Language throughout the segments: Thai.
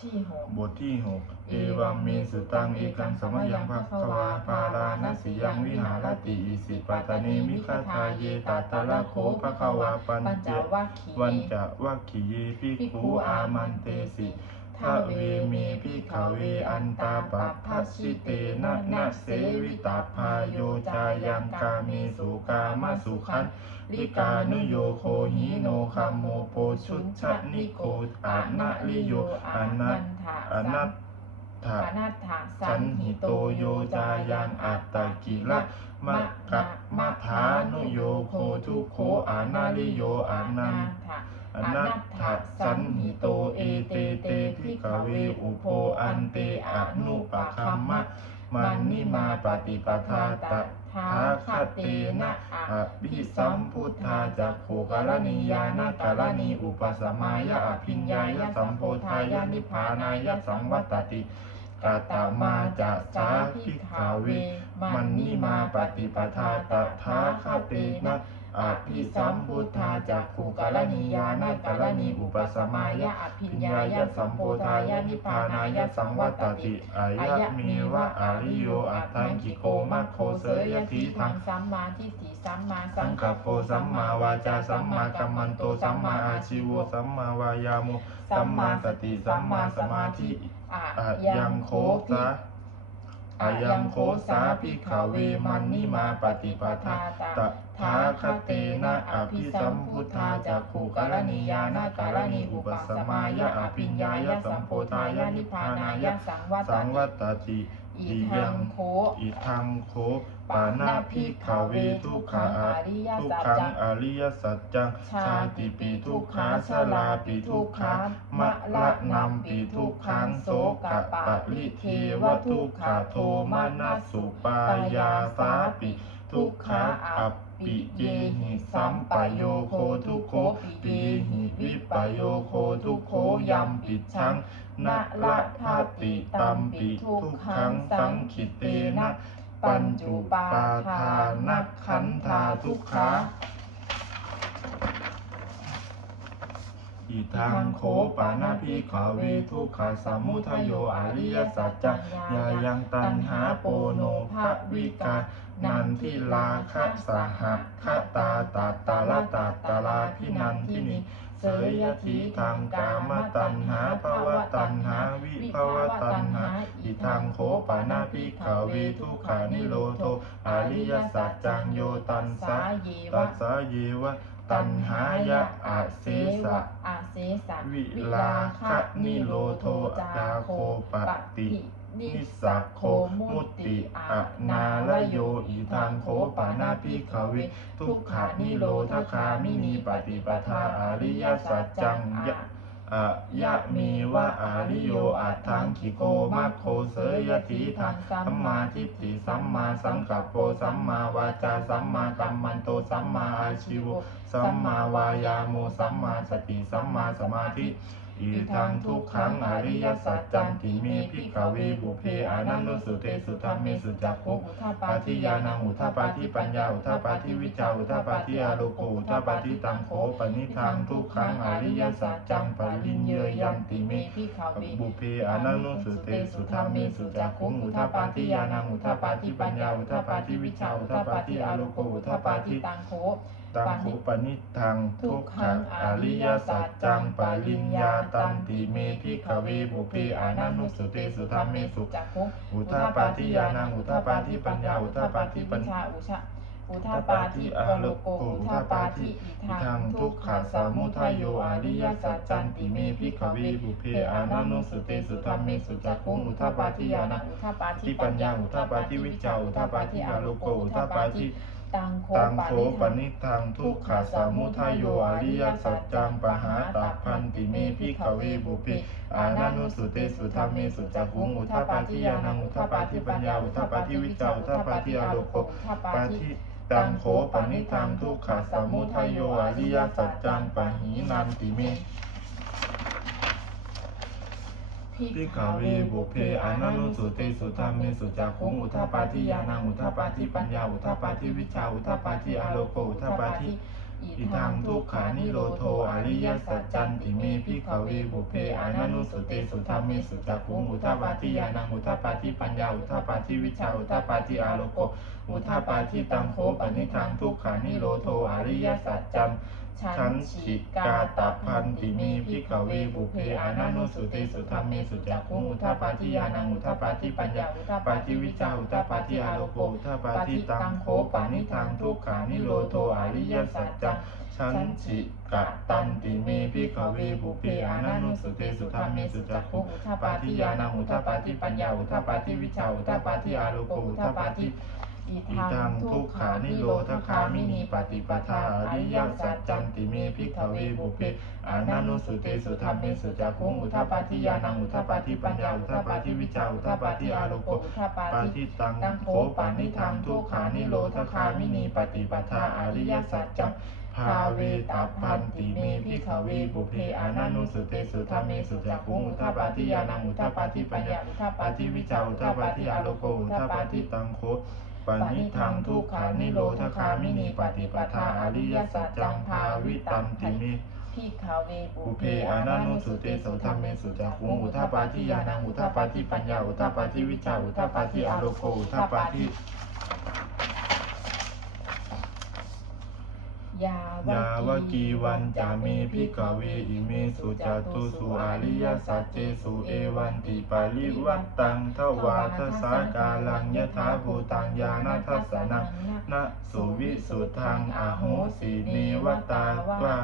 ที่หกบทที่หกเอวังมีสุตังเอกังสมยังภควาปาราณสียังวิหารติอิสิปัตตานีมิคทาเยตัตตะละโคภควาปัญปัญเจจวัคคีวันจะวัคคีเยภิกขุอามันเตสิ ทะเวเมภิกขเวอันตาปัปพัสสิเตนะนะเสวิตาพาโยจายังกามีสุกามสุขันลิกานุโยโคหิโนคัมโมโปชุชะนิโกอานะลิโยอานัตถะอนัตถะอนัตถะสันหิโตโยจายังอัตตะกิละมะกะมะทานุโยโคทุโคอานาลิโยอานันถะอนัตถะสันหิโตเอเตเต ขเวอุโปอันเตอนุปะคัมมะมันนิมาปฏิปทาตะทาคเตนะอภิสัมพุทธาจักโขกรณียานกรณีอุปสมายะอภิญญายะสัมโพธายะนิพพานายะสังวัตติ กาตมาจะสาภิกขาเว มันนิมาปฏิปทาตถาคเตนะอภิสัมพุทธาจักขุกรณียานกรณีอุปสมายะอภิญญาญายะสัมโพธาธายะนิพพานายาสังวัตตติติอายะเมวะอาริโยอัตถังกิโกมะโคเสยทิทังสัมมาทิฏฐิสัมมาสังกัปโปสัมมาวาจาสัมมากัมมันโตสัมมาอาชีชีวสัมมาวายามุสัมมาสติสัมมาสมาธิ อะอะยัยังงโคโคสาสาอายังโคสาภิกขเวมันนิมาปฏิปทาต ถาคเตนะอภิสัมพุทธาจักขุกรณียานกรณีอุปสมายะอภิญญายะสัมโพธายะนิพานายะสังวัตสังติวัตติอิอิทังโคอิทังโคปานาภิกขเวทุกขาทุกขังอริยสัจจังชาติปีทุกขาชลาปีทุกขามะละนัมปีทุกขังโสกะปะลิเทวทุกขาโทมานัสสุปายาสาปิทุกขาอัป ปิเยหิสัมปโยโคทุโคปีหิวิปโยโคทุโคยัมปิชังนะละทาติตัมปิทุกขังสังขิเตนะ ปัญจุปาทานักขันธาทุกขา อิทังโคปานาภิกขเวทุกขาสมุทโยอริยสัจจังยายังตันหาโปโนภวิกานันทิลาคะสหคะตาตาตาลตาตาลาพินันทินิเสยยทีทางกามตัณหาภาวตัณหาวิภาวตัณหาอิทังโขปานาภิกขเวทุขานิโรโทอริยสัจจังโยตันสาตัสสะเยวะ ตัณหายะอาเสสะอาเสสะวิลาคะนิโรโทจาโคปตินิสักโคมุตติอะนาลโยอิทังโคปานาภิกขเวทุกขานิโรธคามินีปฏิปทาอริยสัจจังยะ อะยะมีวะอาริโยอัตถังคิโกมัคโคเสยทีทังสัมมาทิฏฐิสัมมาสังกัปโปสัมมาวาจาสัมมากัมมันโตสัมมาอาชิวสัมมาวายาโมสัมมาสติสัมมาสมาธิ อีทังทุกขังอริยสัจจันติเมพิกขเวบุเพอานันโนสุเตสุธรรมเมสุจักขุปาทิยานังอุทาปาทิปัญญาอุทาปาทิวิจาอุทาปาทิอาโลโกอุทาปาทิตังโขปนิทังทุกขังอริยสัจจังปริญเยยันติเมพิขเวบุเพอานันโนสุเตสุธรรมเมสุจักขุอุทาปาทิยานังอุทาปาทิปัญญาอุทาปาทิวิชาอุทาปาทิอาโลโกอุทาปาทิตังโค ตังโขปนิทังทุกขังอริยสัจจังปริญญาตันติเมพิขเวบุเพอานันโนสุเตสุธรรมเมสุจักขุอุทาปาทิยานังอุทาปาทิปัญญาอุทาปาทิปัญชาอุชะอุทาปาทิอโลโกอุทาปาทิอิทังทุกขสามุทัยโยอริยสัจจันติเมพิขเวบุเพอานันโนสุเตสุธรรมเมสุจักขุอุทาปาทิยานังอุทาปาทิปัญญาอุทาปาทิวิจาอุทาปาทิอาโลโกอุทาปาทิ ตังโคตังปาโคนิปนิทังทุกขาสมุทัยโยอริยสัจจังปหาตาพันติเมพิขเวบุเพอานันโนสุเตสุธรรมเมสุจักขุงอุทปาทิยานังอุทปาทิปัญญาอุทปาทิวิจาอุทปาทิอาโลโกปาทิตังโขปนิทังทุกขาสมุทัยโยอริยสัจจังปะหีนันติเม พิกขเวบุเพอานันโนสุเตสุธรรมเมสุจักขุงอุทาปาทิยานังอุทาปาทิปัญญาอุทาปาทิวิชาอุทาปาทิอโลโกอุทาปาทิอิทังทุกขานิโรโทอริยสัจจันติเมพิขเวบุพเพอานานุสุเตสุธรรมเมสุจักขุงอุทาปาทิยานังอุทาปาทิปัญญาอุทาปาทิวิชาอุทาปาทิอโลโกอุทาปาทิตังโคปนิทังทุกขานิโรโทอริยสัจจัน ฉันฉิกาตพันติเมพิกเวบุเพอานานุสุเตสุธรรมเมสุจักขุอุทาปาทิยานังอุทาปาทิปัญญาอุทาปาทิวิชาอุทาปาทิอาโลโกอุทาปาทิตังโคปานิทังทุกขานิโรโทอริยสัจจังฉันฉิกะตันติเมพิกเวบุเพอานานุสุเตสุธรรมเมสุจักขุอุทาปาทิยานังอุทาปาทิปัญญาอุทาปาทิวิชาอุทาปาทิอาโลโกอุทาปาทิ อิทังทุกขานิโรธคามินีปฏิปทาอริยสัจจันติเมพิกเวบุเพอานานุสุเตสุธรรมเมสุจักขุงอุทาปาทิยานังอุทาปาทิปัญญาอุทาปาทิวิจาอุทาปาทิอาโลโกอุทาปาปาทิตังโคปานิทังทุกขานิโรธคามินีปฏิปทาอริยสัจจังภาเวตัพันติเมพิกเวบุเพอานานุสุเตสุธรรมเมสุจักขุงอุทาปาทิยานังอุทาปาทิปัญญาอุทาปาทิวิจาอุทาปาทิอาโลโกอุทาปาทิตังโค ปนิทังทุกขานิโรธคามินีปฏิปทาอริยสัจจังภาวิตันติเมพิขเวอุเพอานานุสุเตโสธรรมเมสุจักขุงอุทาปาทิยานังอุทาปาทิปัญญาอุทาปาทิวิชาอุทาปาทิอาโลโกอุทาปาทิ ยาวาวกีวันจามีพิกเวอิเมสุจตุสุอาริยสัจเจสุเอวันติปาริวัตตังทวาทสากาลังยถาภูตังยาณทัสนังนะสุวิสุทังอโหสีเนวตาวา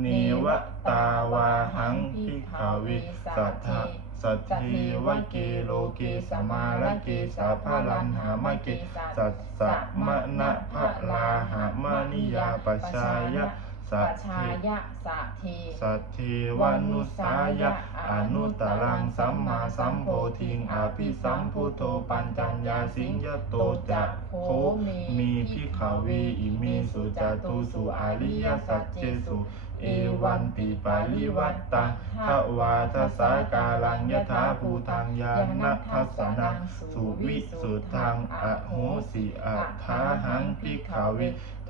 เนว ตาวาหังพิขาวิสัทธะสัทธีวะเกโลกีสมาละเกสาพาลันหามกิสัสสะมะนะพะลาหามานิยาปชายะ สัปัทชายะสะเทสัทเทวานุสายะอนุตตรังสัมมาสัมโพธิงอภิสัมพุทโธปัญจัญญาสิงยโตจะโคมีพิขเวอิเมสุจตุสุอาริยสัจเจสุเอวันติปาริวัตตังทวาทสากาลังยถาภูตังยานัทัสนังสุวิสุทธังอโหสิอัฏฐาหังพิขเว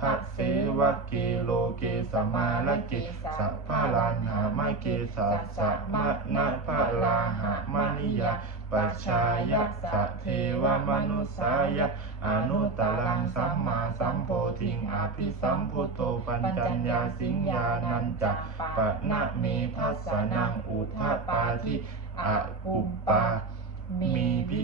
ทัสเสวะเกโลเกสมาละเกสัพพะลันหามะเกสัสสะมะนะพะลาหามะนิยาปัจชายะสะเทวมนุสายะอนุตตรังสัมมาสัมโพธิงอภิสัมพุทโธปัญจัญญาสิงญานันจะปะนะเมทัสสนังอุทาปาทิอะกุปปามีวิ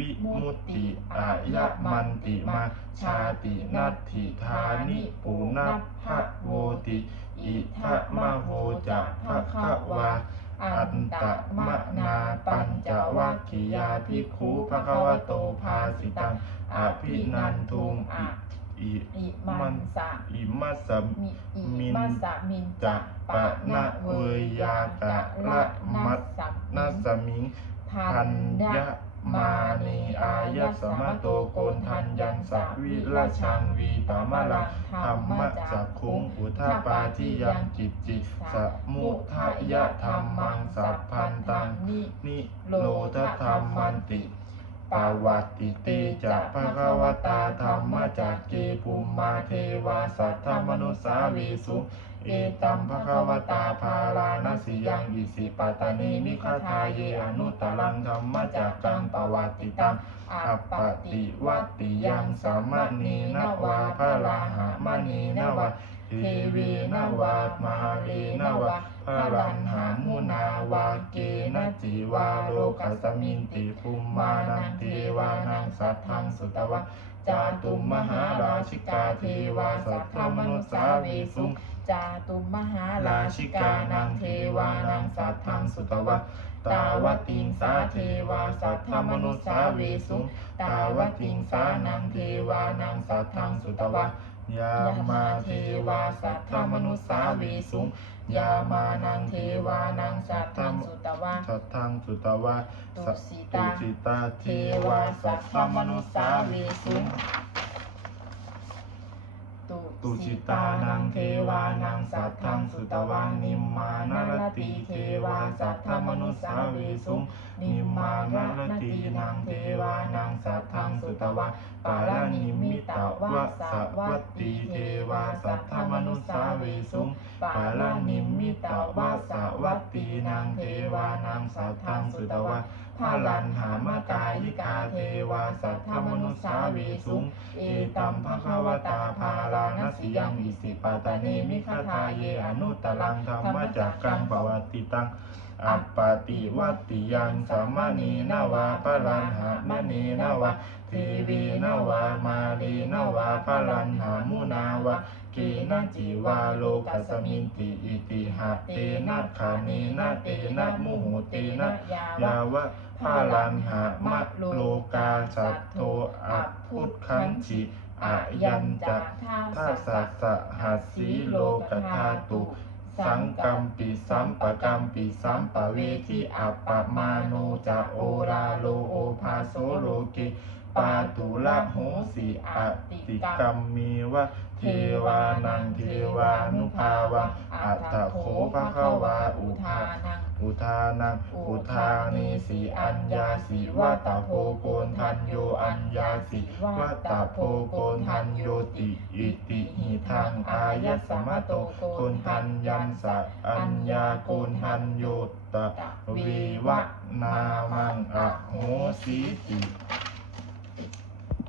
วิมุตติอายะมันติมาชาตินัตถิธานิปุนัพพะโวติอิทะมะโหจะภะคะวาอันตะมะนาปัญจวัคคียาภิกขุภะคะวะโตภาสิตังอภินันทุงอิอิมันสะอิมัสมินมัสสะมินจะปะนะเวยากะละมัสนัสมิงพันยะ มานีอายะสมะโตโกนทันยันสะวิละชังวีตามะลังธรรมะจักคุงอุทาปาทิยังจิตจิสมุทายะธรรมังสัพพันตังนิโลทธรรมันติปาวัตติเตจะภะคะวตาธรรมจักเกภูมิมาเทวาสัทธมนุสาเวสุ อตัมภควตาภาลานสิยังอิสิปตานีนิคทาเยอนุตตรังธรรมจักกังปวัตติตังอัปปติวัตติยังสามณีนวาพระลาหามณีนวาเทเวนวามาเวนวาพระลันหามุนาวาเกนจิวาโลกัสมินติภูมมานังเทวานังสัทธังสุตวะจาตุมมหาราชิกาเทวาสัทธมนุสาเวสุง จาตุมหาราชิกานังเทวานังสัทธังสุตวะตาวติงสาเทวาสัทธมนุสาเวสุงตาวติงสานังเทวานังสัทธังสุตวะยามาเทวาสัทธมนุสาเวสุงยามานังเทวานังสัทธังสุตวะสัทธังสุตวะตุสิตุตาจิตาเทเทวาวาสัสัททธธมมนุนุสาสาเวเวสุสุงง ตุชิตานังเทวานังสัตทังสุตวานิมมานรติเทวาสัตทธธมมนุสาสาวีสุสุงนิมมานรตินังเทวานังสัสัททธัธังสุตวาปารานิมิตาวะสวัตตีเทวาสัทธมนุสาวีสุง ปารานิมิตาวะสวัตตีนางเทวานางสัทธังสุตวะพาลันหามกายิกาเทวาสัทธมนุสาเวสุงเอตัมภะคะวตาภาลานัสสิยังอิสิปตาเนมิคทาเยอนุตตรังธรรมจักกังปวัตติตังอัปปติวัตติยังสัมมานีนาวาปะลันหามณีนาวาทีวีนาวามาลีนาวาปะลันหามุนาวา กีนาจิวาโลกัสมินติอิติหะเตนะขานีนะเตนะมุหุเตนะยาวะพาลันหามะโลกาสัตโทอะพุทคันจิอะยันจะทัสสะสะหัสสีโลกธาตุสังกัมปิสัมปะกัมปิสัมปะเวทิอัปปะมาโนจะโอราโลโอภาโสโลเกปาตุละโหสิอติกรรมมีวะ เทวานังเทวานุภาวังอัตถโขภะคะวาอุทานังอุทานังอุทานีสีอัญญาสีวัตโพโกนทันโยอัญญาสีวัตโพโกนทันโยติอิติหิทังอายะสมะโตโกนทันยันสะอัญญาโกนทันโยตะวีวะนามังอะโหสีติ